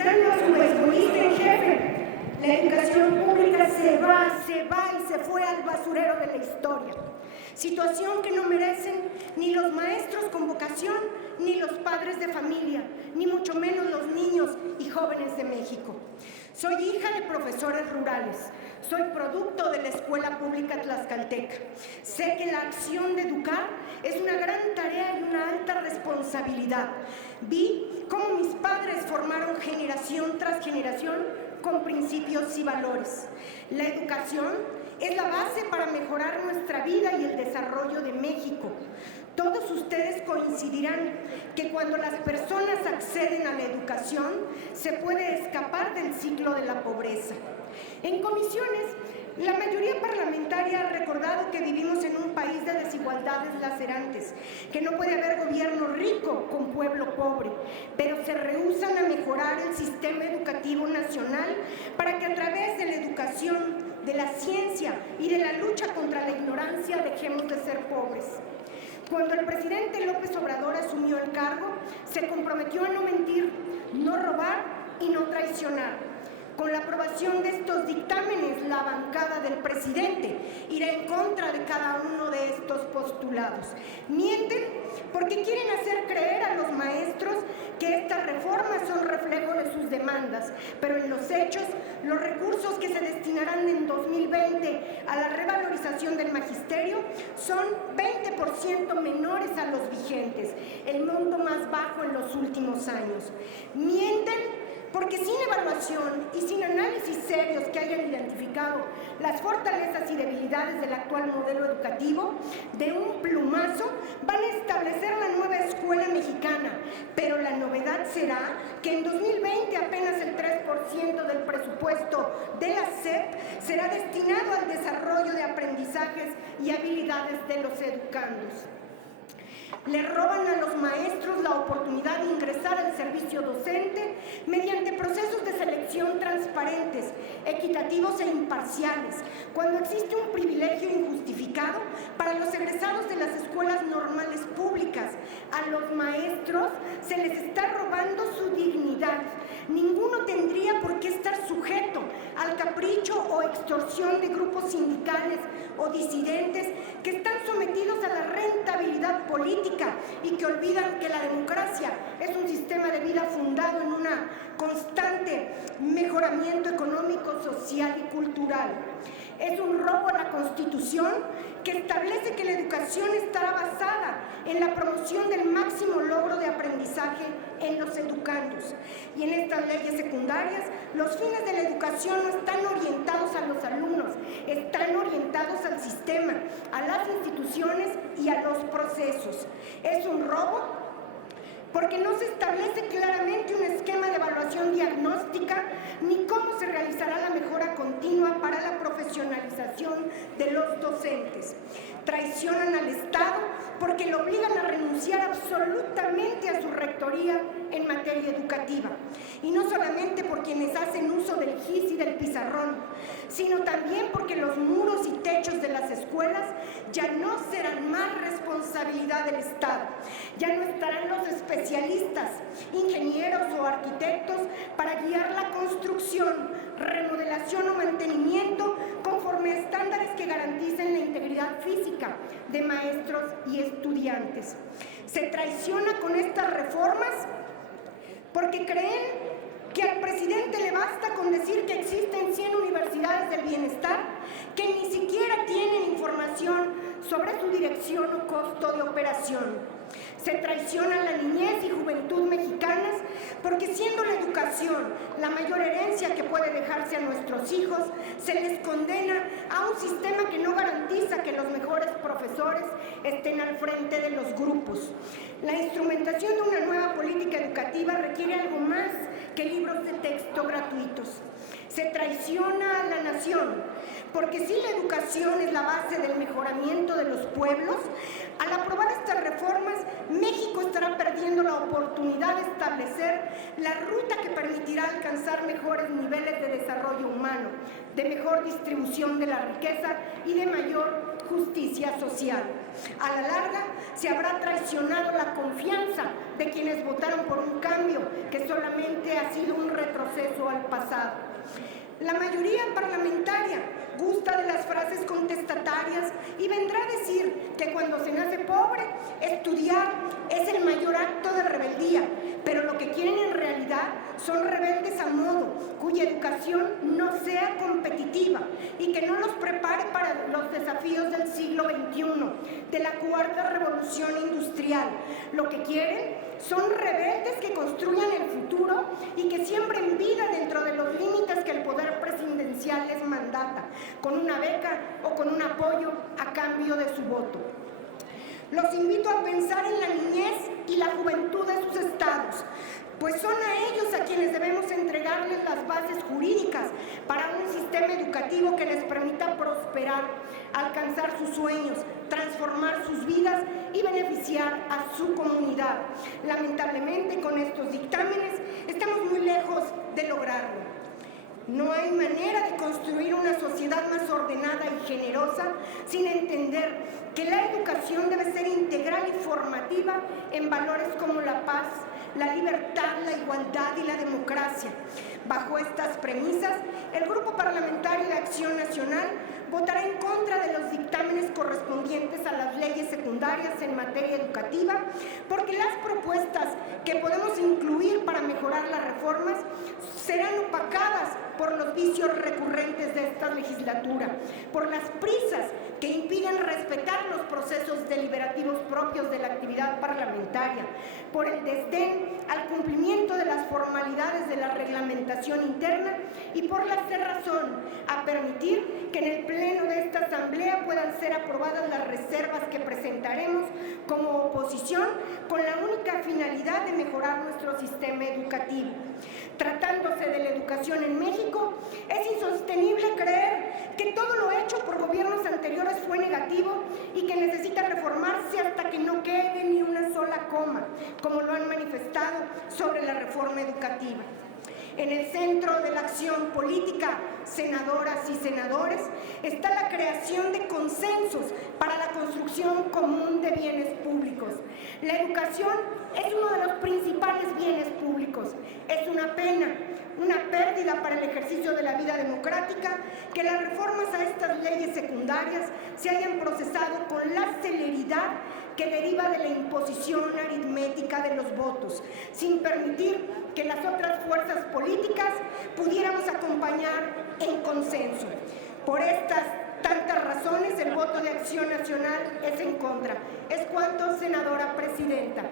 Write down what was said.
citando a su excomunista en jefe, la educación pública se va y se fue al basurero de la historia. Situación que no merecen ni los maestros con vocación, ni los padres de familia, ni mucho menos los niños y jóvenes de México. Soy hija de profesores rurales, soy producto de la escuela pública tlaxcalteca. Sé que la acción de educar es una gran tarea y una alta responsabilidad. Vi cómo mis padres formaron generación tras generación con principios y valores. La educación es la base para mejorar nuestra vida y el desarrollo de México. Todos ustedes coincidirán que cuando las personas acceden a la educación, se puede escapar del ciclo de la pobreza. En comisiones, la mayoría parlamentaria ha recordado que vivimos en un país de desigualdades lacerantes, que no puede haber gobierno rico con pueblo pobre, pero se rehúsan a mejorar el sistema educativo nacional para que a través de la educación, de la ciencia y de la lucha contra la ignorancia dejemos de ser pobres. Cuando el presidente López Obrador asumió el cargo, se comprometió a no mentir, no robar y no traicionar. Con la aprobación de estos dictámenes, la bancada del presidente irá en contra de cada uno de estos postulados. Mienten porque quieren hacer creer a los maestros que estas reformas son reflejo de sus demandas, pero en los hechos, los recursos que se destinarán en 2020 a la revalorización del magisterio son 20% menores a los vigentes, el monto más bajo en los últimos años. Mienten porque sin evaluación y sin análisis serios que hayan identificado las fortalezas y debilidades del actual modelo educativo, de un plumazo van a establecer la nueva escuela mexicana, pero la novedad será que en 2020 apenas el 3% del presupuesto de la SEP será destinado al desarrollo de aprendizajes y habilidades de los educandos. Le roban a los maestros la oportunidad de ingresar al servicio docente mediante procesos de selección transparentes, equitativos e imparciales, cuando existe un privilegio injustificado para los egresados de las escuelas normales públicas. A los maestros se les está robando su dignidad. Ninguno tendría por qué estar sujeto al capricho o extorsión de grupos sindicales o disidentes que están sometidos a la rentabilidad política y que olvidan que la democracia es un sistema de vida fundado en un constante mejoramiento económico, social y cultural. Es un robo a la Constitución que establece que la educación estará basada en la promoción del máximo logro de aprendizaje en los educandos. Y en estas leyes secundarias, los fines de la educación no están orientados a los alumnos, están orientados al sistema, a las instituciones y a los procesos. Es un robo porque no se establece claramente un esquema de evaluación diagnóstica ni cómo se realizará la mejora continua para la profesionalización de los docentes. Traicionan al Estado porque lo obligan a renunciar absolutamente a su rectoría en materia educativa. Y no solamente por quienes hacen uso del GIS y del pizarrón, sino también porque los muros y techos de las escuelas ya no serán más responsabilidad del Estado. Ya no estarán los especialistas, ingenieros o arquitectos para guiar la construcción, remodelación o mantenimiento conforme a estándares que garanticen la integridad física de maestros y estudiantes. Se traiciona con estas reformas porque creen que al presidente le basta con decir que existen 100 universidades del bienestar que ni siquiera tienen información sobre su dirección o costo de operación. Se traiciona la niñez y juventud mexicanas porque siendo la educación la mayor herencia que puede dejarse a nuestros hijos, se les condena a un sistema que no garantiza que los mejores profesores estén al frente de los grupos. La instrumentación de una nueva política educativa requiere algo más que libros de texto gratuitos. Se traiciona a la nación, porque si la educación es la base del mejoramiento de los pueblos, al aprobar estas reformas, México estará perdiendo la oportunidad de establecer la ruta que permitirá alcanzar mejores niveles de desarrollo humano, de mejor distribución de la riqueza y de mayor justicia social. A la larga, se habrá traicionado la confianza de quienes votaron por un cambio que solamente ha sido un retroceso retroceso al pasado. La mayoría parlamentaria gusta de las frases contestatarias y vendrá a decir que cuando se nace pobre, estudiar es el mayor acto de rebeldía, pero lo que quieren en realidad son rebeldes a modo, cuya educación no sea competitiva y que no los prepare para los desafíos del siglo XXI, de la cuarta revolución industrial. Lo que quieren son rebeldes que construyan el futuro y que siembren vida dentro de los límites que el poder presidencial les mandata, con una beca o con un apoyo a cambio de su voto. Los invito a pensar en la niñez y la juventud de sus estados, pues son a ellos a quienes debemos entregarles las bases jurídicas para un sistema educativo que les permita prosperar, alcanzar sus sueños, transformar sus vidas y beneficiar a su comunidad. Lamentablemente, con estos dictámenes estamos muy lejos de lograrlo. No hay manera de construir una sociedad más ordenada y generosa sin entender que la educación debe ser integral y formativa en valores como la paz, la libertad, la igualdad y la democracia. Bajo estas premisas, el Grupo Parlamentario de Acción Nacional votará en contra de los dictámenes correspondientes a las leyes secundarias en materia educativa, porque las propuestas que podemos incluir para mejorar las reformas serán opacadas por los vicios recurrentes de esta legislatura, por las prisas que impiden respetar los procesos deliberativos propios de la actividad parlamentaria, por el desdén al cumplimiento de las formalidades de la reglamentación interna y por la cerrazón a permitir que en el pleno de esta asamblea puedan ser aprobadas las reservas que presentaremos como oposición con la única finalidad de mejorar nuestro sistema educativo. Tratándose de la educación en México, es insostenible creer que todo lo hecho por gobiernos anteriores fue negativo y que necesita reformarse hasta que no quede ni una sola coma, como lo han manifestado sobre la reforma educativa. En el centro de la acción política, senadoras y senadores, está la creación de consensos para la construcción común de bienes públicos. La educación es uno de los principales bienes públicos. Es una pena, una pérdida para el ejercicio de la vida democrática que las reformas a estas leyes secundarias se hayan procesado con la celeridad que deriva de la imposición aritmética de los votos, sin permitir que las otras fuerzas políticas pudiéramos acompañar en consenso. Por estas tantas razones, el voto de Acción Nacional es en contra. Es cuanto, senadora presidenta.